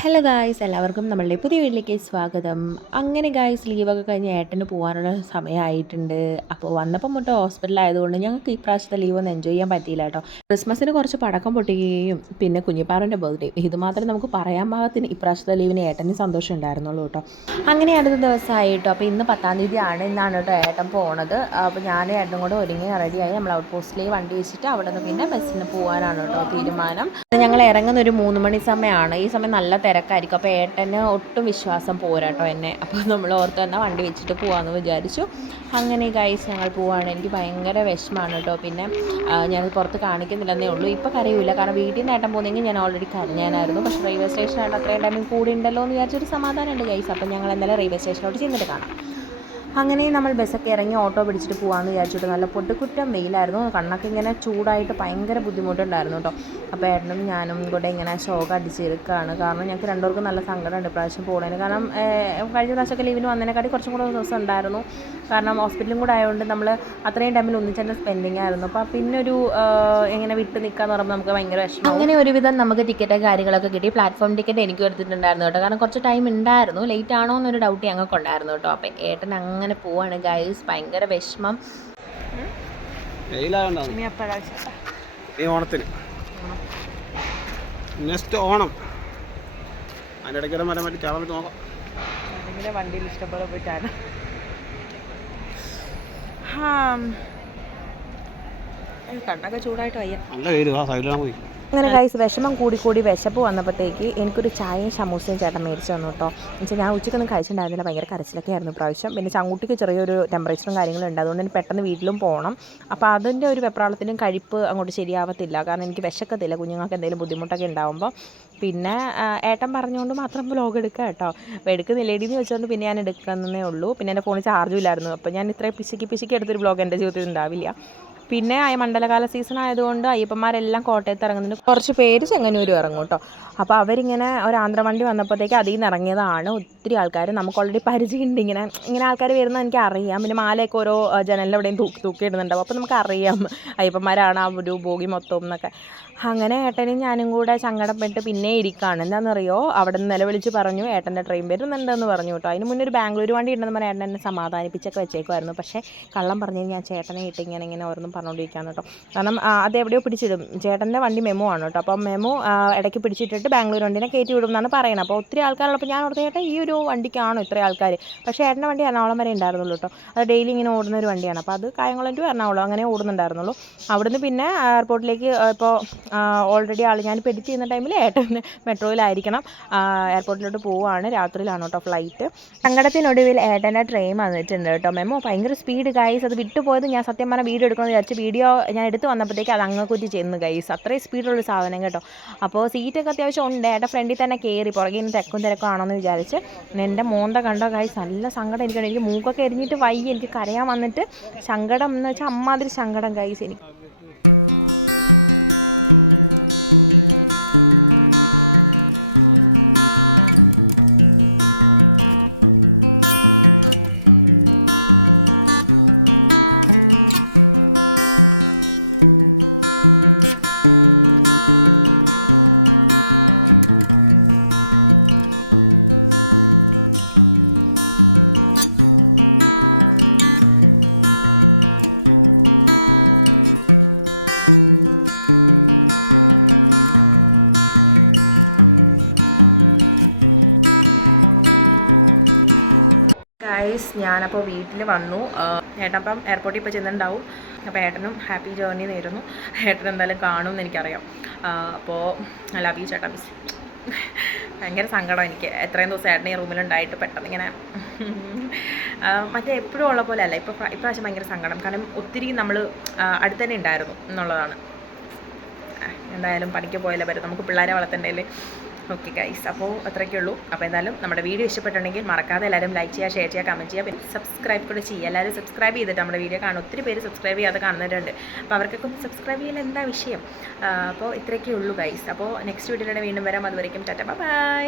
Hello guys എല്ലാവർക്കും നമ്മളുടെ പുതിയ വീട്ടിലേക്ക് സ്വാഗതം. അങ്ങനെ ഗായ്സ് ലീവൊക്കെ കഴിഞ്ഞ് ഏട്ടന് പോകാനുള്ള സമയമായിട്ടുണ്ട്. അപ്പോൾ വന്നപ്പം മുട്ട ഹോസ്പിറ്റലായതുകൊണ്ട് ഞങ്ങൾക്ക് ഈ പ്രാവശ്യത്തെ ലീവ് ഒന്ന് എൻജോയ് ചെയ്യാൻ പറ്റിയില്ല കേട്ടോ. ക്രിസ്മസിന് കുറച്ച് പടക്കം പൊട്ടുകയും പിന്നെ കുഞ്ഞിപ്പാറിന്റെ ബർത്ത്ഡേ ഇത് മാത്രമേ നമുക്ക് പറയാൻ പാകത്തിന് ഇപ്രാവശ്യത്തെ ലീവിന് ഏട്ടന് സന്തോഷം ഉണ്ടായിരുന്നുള്ളൂ കേട്ടോ. അങ്ങനെ അടുത്ത ദിവസമായി കേട്ടോ അപ്പോൾ ഇന്ന് പത്താം തീയതി ആണ് ഇന്നാണ് കേട്ടോ ഏട്ടൻ പോണത്. അപ്പോൾ ഞാൻ ഏട്ടനും കൂടെ ഒരുങ്ങി റെഡിയായി നമ്മൾ ഔട്ട് പോസ്റ്റിലേക്ക് വണ്ടി വെച്ചിട്ട് അവിടെ നിന്ന് പിന്നെ ബസ്സിന് പോകാനാണ് കേട്ടോ തീരുമാനം. ഞങ്ങൾ ഇറങ്ങുന്ന ഒരു മൂന്ന് മണി സമയമാണ്. ഈ സമയം നല്ല തിരക്കായിരിക്കും. അപ്പോൾ ഏട്ടന് ഒട്ടും വിശ്വാസം പോരാട്ടോ എന്നെ. അപ്പോൾ നമ്മൾ ഓർത്ത് എന്നാൽ വണ്ടി വെച്ചിട്ട് പോകാമെന്ന് വിചാരിച്ചു. അങ്ങനെ ഗൈസ് ഞങ്ങൾ പോവാണ്. എനിക്ക് ഭയങ്കര വിഷമമാണ് കേട്ടോ. പിന്നെ ഞാൻ പുറത്ത് കാണിക്കുന്നില്ലെന്നേ ഉള്ളൂ. ഇപ്പോൾ കരയില്ല കാരണം വീട്ടിൽ നിന്ന് ഏട്ടൻ പോകുന്നെങ്കിൽ ഞാൻ ഓൾറെഡി കരഞ്ഞാനായിരുന്നു. പക്ഷേ റെയിൽവേ സ്റ്റേഷനായിട്ട് അത്രയും ടൈമിൽ കൂടി ഉണ്ടല്ലോ എന്ന് വിചാരിച്ചൊരു സമാധാനമുണ്ട് ഗൈസ് അപ്പം ഞങ്ങൾ എന്തായാലും റെയിൽവേ സ്റ്റേഷനിലോട്ട് ചെന്നിട്ട് കാണാം. അങ്ങനെ നമ്മൾ ബസ്സൊക്കെ ഇറങ്ങി ഓട്ടോ പിടിച്ചിട്ട് പോകാമെന്ന് വിചാരിച്ചിട്ട് നല്ല പൊട്ടിക്കുറ്റം വെയിലായിരുന്നു കണ്ണൊക്കെ ഇങ്ങനെ ചൂടായിട്ട് ഭയങ്കര ബുദ്ധിമുട്ടുണ്ടായിരുന്നു കേട്ടോ അപ്പോൾ ഏട്ടനും ഞാനും കൂടെ ഇങ്ങനെ ശോകം അടിച്ചിരിക്കുകയാണ് കാരണം ഞങ്ങൾക്ക് രണ്ടുപേർക്കും നല്ല സങ്കടമുണ്ട് ഇപ്രാവശ്യം പോകുന്നതിന് കാരണം കഴിഞ്ഞ പ്രാവശ്യമൊക്കെ ലീവിന് വന്നതിനെക്കാട്ടി കുറച്ചും കൂടെ ദിവസം ഉണ്ടായിരുന്നു. കാരണം ഹോസ്പിറ്റലും കൂടെ ആയതുകൊണ്ട് നമ്മൾ അത്രയും ടൈമിൽ ഒന്നിച്ചെന്നെ സ്പെൻഡിങ് ആയിരുന്നു. അപ്പോൾ പിന്നെ ഒരു എങ്ങനെ വിട്ട് നിൽക്കാന്ന് പറയുമ്പോൾ നമുക്ക് ഭയങ്കര വിഷമം അങ്ങനെ ഒരുവിധം നമുക്ക് ടിക്കറ്റ് കാര്യങ്ങളൊക്കെ കിട്ടി. പ്ലാറ്റ്ഫോം ടിക്കറ്റ് എനിക്ക് എടുത്തിട്ടുണ്ടായിരുന്നു കേട്ടോ കാരണം കുറച്ച് ടൈം ഉണ്ടായിരുന്നു. ലേറ്റ് ആണോ എന്നൊരു ഡൗട്ട് ഞങ്ങൾക്ക് ഉണ്ടായിരുന്നു കേട്ടോ അപ്പോൾ ഏട്ടൻ അങ്ങനെ പോവാണ് ഗൈസ് ഭയങ്കര വിഷമം. ഓണത്തിന്. നെക്സ്റ്റ് ഓണം. അതിന്റെ ഇടയ്ക്ക് മരം മാറ്റി ചാടാൻ പറ്റി നോക്കാം. എന്തെങ്കിലും വണ്ടിയിൽ ഇഷ്ടംപോലെ പോയിട്ടാണ്. കണ്ണൊക്കെ ചൂടായിട്ട് വയ്യ. നല്ല വെയിൽ ആ സൈഡിലാണ് പോയി. അങ്ങനെ ഗൈസ് വിഷമം കൂടി കൂടി വിശപ്പ് വന്നപ്പോഴത്തേക്ക് എനിക്കൊരു ചായയും സമൂസയും ചേട്ടൻ മേടിച്ചു തന്നു കേട്ടോ. എന്നുവെച്ചാൽ ഞാൻ ഉച്ചക്കൊന്നും കഴിച്ചിട്ടുണ്ടായിരുന്നില്ല ഭയങ്കര കരച്ചിലൊക്കെ ആയിരുന്നു പ്രാവശ്യം പിന്നെ ചങ്ങൂട്ടിക്ക് ചെറിയൊരു ടെമ്പറേച്ചറും കാര്യങ്ങളും ഉണ്ട്. അതുകൊണ്ട് തന്നെ പെട്ടെന്ന് വീട്ടിലും പോകണം അപ്പോൾ അതിന്റെ ഒരു വെപ്രാളത്തിലും കഴിപ്പ് അങ്ങോട്ട് ശരിയാവത്തില്ല. കാരണം എനിക്ക് വിശക്കത്തില്ല. കുഞ്ഞുങ്ങൾക്ക് എന്തെങ്കിലും ബുദ്ധിമുട്ടൊക്കെ ഉണ്ടാകുമ്പോൾ പിന്നെ ഏട്ടൻ പറഞ്ഞുകൊണ്ട് മാത്രം വ്ലോഗ് എടുക്കുക കേട്ടോ. അപ്പോൾ എടുക്കുന്നില്ലേടി എന്ന് വെച്ചുകൊണ്ട് പിന്നെ ഞാൻ എടുക്കുന്നേ ഉള്ളൂ. പിന്നെ എന്റെ ഫോണിൽ ചാർജും ഇല്ലായിരുന്നു. അപ്പോൾ ഞാൻ ഇത്രയും പിശുക്കി പിശുക്കി എടുത്തൊരു വ്ലോഗ് എന്റെ ജീവിതത്തിൽ ഉണ്ടാവില്ല. പിന്നെ മണ്ഡലകാല സീസൺ ആയതുകൊണ്ട് അയ്യപ്പന്മാരെല്ലാം കോട്ടയത്ത് ഇറങ്ങുന്നുണ്ട്. കുറച്ച് പേര് ചെങ്ങന്നൂരും ഇറങ്ങും കേട്ടോ. അപ്പോൾ അവരിങ്ങനെ ഒരു ആന്ധ്ര വണ്ടി വന്നപ്പോഴത്തേക്ക് അതിൽ നിന്ന് ഇറങ്ങിയതാണ്. ഒത്തിരി ആൾക്കാർ നമുക്ക് ഓൾറെഡി പരിചയമുണ്ട്. ഇങ്ങനെ ഇങ്ങനെ ആൾക്കാർ വരുന്നത് എനിക്ക് അറിയാം. പിന്നെ മാലയൊക്കെ ഓരോ ജനലിലെവിടെയും തൂക്കി തൂക്കി ഇടുന്നുണ്ടാവും അപ്പോൾ നമുക്ക് അറിയാം അയ്യപ്പന്മാരാണ് ആ ഒരു ഭോഗി മൊത്തം എന്നൊക്കെ. അങ്ങനെ ഏട്ടനും ഞാനും കൂടെ സങ്കടപ്പെട്ട് പിന്നെ ഇരിക്കുകയാണ് എന്താണെന്നറിയോ അവിടെ നിന്ന് നിലവിളിച്ച് പറഞ്ഞു ഏട്ടന്റെ ട്രെയിൻ വരുന്നുണ്ടെന്ന് പറഞ്ഞു കേട്ടോ. അതിന് മുന്നേ ഒരു ബാംഗ്ലൂർ വണ്ടി ഉണ്ടെന്ന് പറഞ്ഞാൽ ഏട്ടൻ എന്നെ സമാധാനിപ്പിച്ചൊക്കെ വെച്ചേക്കുമായിരുന്നു പക്ഷേ കള്ളം പറഞ്ഞു ഞാൻ ചേട്ടനെ ഇട്ട് ഇങ്ങനെ ഇങ്ങനെ ഓരോന്നും പറഞ്ഞുകൊണ്ടിരിക്കുകയാണ് കേട്ടോ. കാരണം ആ, അത് എവിടെയോ പിടിച്ചിടും. ചേട്ടന്റെ വണ്ടി മെമോ ആണ് കേട്ടോ. അപ്പം മെമോ ഇടയ്ക്ക് പിടിച്ചിട്ടിട്ട് ബാംഗ്ലൂർ വണ്ടിനെ കയറ്റി വിടും എന്നാണ് പറയുന്നത് അപ്പോൾ ഒത്തിരി ആൾക്കാരുള്ളപ്പോൾ ഞാൻ ഓർത്ത് ചേട്ടാ ഈ ഒരു വണ്ടിക്കാണോ ഇത്ര ആൾക്കാർ പക്ഷേ ചേട്ടന്റെ വണ്ടി എറണാകുളം വരെ ഉണ്ടായിരുന്നുള്ളൂ കേട്ടോ. അത് ഡെയിലി ഇങ്ങനെ ഓടുന്ന ഒരു വണ്ടിയാണ്. അപ്പോൾ അത് കായംകുളം ടു എറണാകുളം അങ്ങനെ ഓടുന്നുണ്ടായിരുന്നുള്ളൂ. അവിടുന്ന് പിന്നെ എയർപോർട്ടിലേക്ക് ഇപ്പോൾ ഓൾറെഡി ആൾ ഞാൻ എഡിറ്റ് ചെയ്യുന്ന ടൈമിൽ ഏട്ടൻ മെട്രോയിലായിരിക്കണം. എയർപോർട്ടിലോട്ട് പോവുകയാണ്. രാത്രിയിലാണ് കേട്ടോ ഫ്ലൈറ്റ്. സങ്കടത്തിനൊടുവിൽ ഏട്ടന്റെ ട്രെയിൻ വന്നിട്ടുണ്ട് കേട്ടോ. മെമോ ഭയങ്കര സ്പീഡ് ഗൈസ് അത് വിട്ടുപോയത് ഞാൻ സത്യം പറഞ്ഞാൽ വീഡിയോ എടുക്കണമെന്ന് വിചാരിച്ച് വീഡിയോ ഞാൻ എടുത്ത് വന്നപ്പോഴത്തേക്ക് അത് അങ്ങ് കുറ്റി ചെന്ന് ഗൈസ് അത്രയും സ്പീഡുള്ള സാധനം കേട്ടോ. അപ്പോൾ സീറ്റൊക്കെ അത്യാവശ്യം ഉണ്ട്. ഏട്ടാ ഫ്രണ്ടിൽ തന്നെ കയറി പുറകിൽ നിന്ന് തെക്കും തിരക്കും ആണെന്ന് വിചാരിച്ച് പിന്നെ എന്റെ മോന്ത കണ്ടോ ഗൈസ് നല്ല സങ്കടം എനിക്കുണ്ട്. എനിക്ക് മൂക്കൊക്കെ എരിഞ്ഞിട്ട് വയ്യ. എനിക്ക് കരയാൻ വന്നിട്ട് സങ്കടം എന്ന് വെച്ചാൽ അമ്മാതിരി സങ്കടം ഗൈസ് എനിക്ക് ഗൈസ് ഞാനപ്പോൾ വീട്ടിൽ വന്നു. ഏട്ടപ്പം എയർപോർട്ടിൽ ഇപ്പോൾ ചെന്നിട്ടുണ്ടാവും അപ്പോൾ ഏട്ടനും ഹാപ്പി ജേർണി നേരുന്നു. ഏട്ടൻ എന്തായാലും കാണും എന്ന് എനിക്കറിയാം അപ്പോൾ ലവ് യു ചേട്ടാ മിസ് ഭയങ്കര സങ്കടം എനിക്ക്. എത്രയും ദിവസം ഏട്ടൻ ഈ റൂമിലുണ്ടായിട്ട് പെട്ടെന്ന് ഇങ്ങനെ. മറ്റേ എപ്പോഴും ഉള്ള പോലെ അല്ല ഇപ്പോൾ ഇപ്രാവശ്യം ഭയങ്കര സങ്കടം. കാരണം ഒത്തിരി നമ്മൾ അടുത്ത് തന്നെ ഉണ്ടായിരുന്നു എന്നുള്ളതാണ്. എന്തായാലും പണിക്ക് പോയാലേ പറ്റും. നമുക്ക് പിള്ളേരെ വളർത്തേണ്ടല്ലേ ഓക്കെ ഗൈസ് അപ്പോൾ അത്രയ്ക്കേ ഉള്ളൂ. അപ്പോൾ എന്തായാലും നമ്മുടെ വീഡിയോ ഇഷ്ടപ്പെട്ടുണ്ടെങ്കിൽ മറക്കാതെ എല്ലാവരും ലൈക്ക് ചെയ്യുക ഷെയർ ചെയ്യുക കമന്റ് ചെയ്യുക. പിന്നെ സബ്സ്ക്രൈബ് കൂടെ ചെയ്യുക. എല്ലാവരും സബ്സ്ക്രൈബ് ചെയ്തിട്ട് നമ്മുടെ വീഡിയോ കാണും. ഒത്തിരി പേര് സബ്സ്ക്രൈബ് ചെയ്യാതെ കാണുന്നവരുണ്ട്. അപ്പോൾ അവർക്കൊക്കെ സബ്സ്ക്രൈബ് ചെയ്യാൻ എന്താ വിഷയം? അപ്പോൾ ഇത്രയൊക്കെ ഉള്ളൂ ഗൈസ് അപ്പോൾ നെക്സ്റ്റ് വീഡിയോയിലൂടെ വീണ്ടും വരാം. അതുവരേക്കും ടാറ്റ. ബൈ